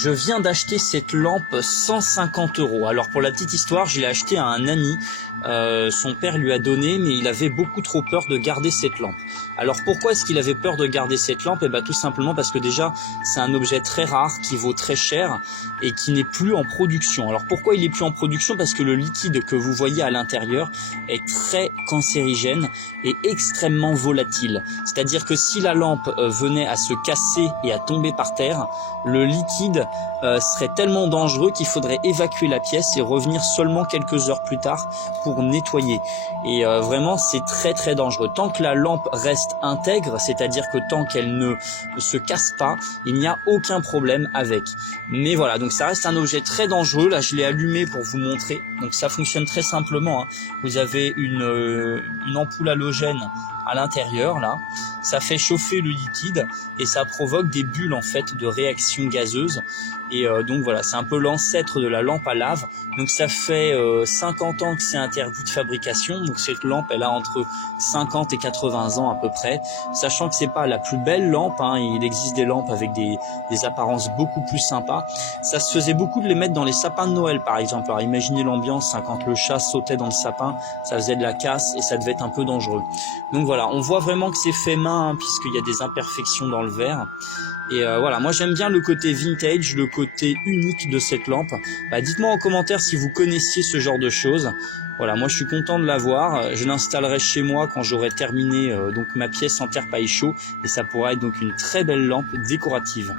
Je viens d'acheter cette lampe 150 €. Alors pour la petite histoire, je l'ai acheté à un ami. Son père lui a donné, mais il avait beaucoup trop peur de garder cette lampe. Alors pourquoi est-ce qu'il avait peur de garder cette lampe? Eh ben tout simplement parce que déjà c'est un objet très rare qui vaut très cher et qui n'est plus en production. Alors pourquoi il n'est plus en production? Parce que le liquide que vous voyez à l'intérieur est très cancérigène et extrêmement volatile. C'est-à-dire que si la lampe venait à se casser et à tomber par terre, le liquide serait tellement dangereux qu'il faudrait évacuer la pièce et revenir seulement quelques heures plus tard pour nettoyer. Et vraiment c'est très très dangereux. Tant que la lampe reste intègre, c'est-à-dire que tant qu'elle ne se casse pas, il n'y a aucun problème avec. Mais voilà, donc ça reste un objet très dangereux. Là je l'ai allumé pour vous montrer. Donc ça fonctionne très simplement, hein. Vous avez une ampoule halogène à l'intérieur là, ça fait chauffer le liquide et ça provoque des bulles en fait de réaction gazeuse. Et donc voilà, c'est un peu l'ancêtre de la lampe à lave. Donc ça fait 50 ans que c'est interdit de fabrication. Donc cette lampe elle a entre 50 et 80 ans à peu près. Sachant que c'est pas la plus belle lampe, hein. Il existe des lampes avec des apparences beaucoup plus sympas. Ça se faisait beaucoup de les mettre dans les sapins de Noël par exemple. Alors imaginez l'ambiance, hein, quand le chat sautait dans le sapin, ça faisait de la casse et ça devait être un peu dangereux. Donc voilà, on voit vraiment que c'est fait main, hein, puisqu'il y a des imperfections dans le verre. Et voilà, moi j'aime bien le côté vintage, le côté unique de cette lampe. Dites-moi en commentaire si vous connaissiez ce genre de choses. Voilà, moi je suis content de l'avoir. Je l'installerai chez moi quand j'aurai terminé donc ma pièce en terre paille chaud. Et ça pourra être donc une très belle lampe décorative.